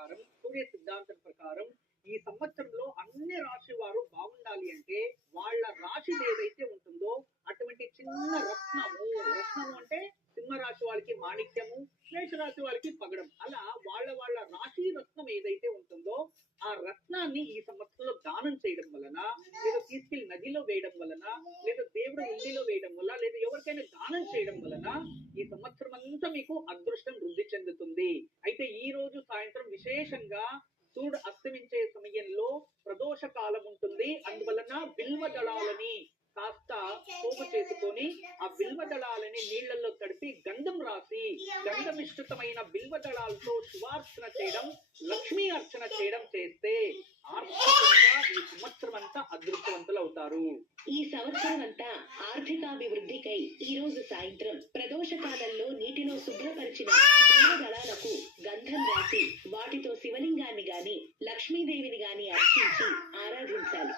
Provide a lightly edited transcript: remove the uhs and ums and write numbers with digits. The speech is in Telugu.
ప్రకారం, సూర్య సిద్ధాంతం ప్రకారం ఈ సంవత్సరంలో అన్ని రాశి వారు బాగుండాలి అంటే వాళ్ళ రాశి ఏదైతే ఉంటుందో అటువంటి చిన్న రత్నము అంటే సింహ రాశి వాళ్ళకి మాణిక్యము, మేష రాశి వాళ్ళకి పగడం, అలా వాళ్ళ రాశి రత్నం ఏదైతే ఉంటుందో ఆ రత్నాన్ని ఈ సంవత్సరంలో దానం చేయడం వలన, లేదా తీసుకెళ్లి నదిలో వేయడం వలన, లేదా దేవుడు ఇంటిలో వేయడం వల్ల, లేదా ఎవరికైనా దానం చేయడం వలన ఈ సంవత్సరం అంతా మీకు అదృష్టం వృద్ధి చెందుతుంది. అయితే ఈ రోజు సాయంత్రం విశేషంగా సూర్యుడు అస్తమించే సమయంలో ప్రదోష కాలం ఉంటుంది. అందువలన బిల్వ దళాలని కాస్త పోగు చేసుకొని ఆ బిల్వ దళాలని నీళ్లలో తడిపి గంధం రాసి గంధమిష్టితమైన బిల్వ దళాలతో శివార్చన చేయడం, లక్ష్మీ అర్చన చేయడం చేస్తే ఆర్థికంగా ఈ సంవత్సరం అంతా అదృష్టవంతులు అవుతారు. ఈ సంవత్సరం అంతా ఆర్థికాభివృద్ధికై ఈ రోజు సాయంత్రం ప్రదోష కాలంలో నీటిలో శుభ్రపరిచిన బిల్వ దళాలకు గంధం రాసి వాటితో శివలింగాన్ని గాని లక్ష్మీదేవిని గాని అర్చించి ఆరాధించాలి.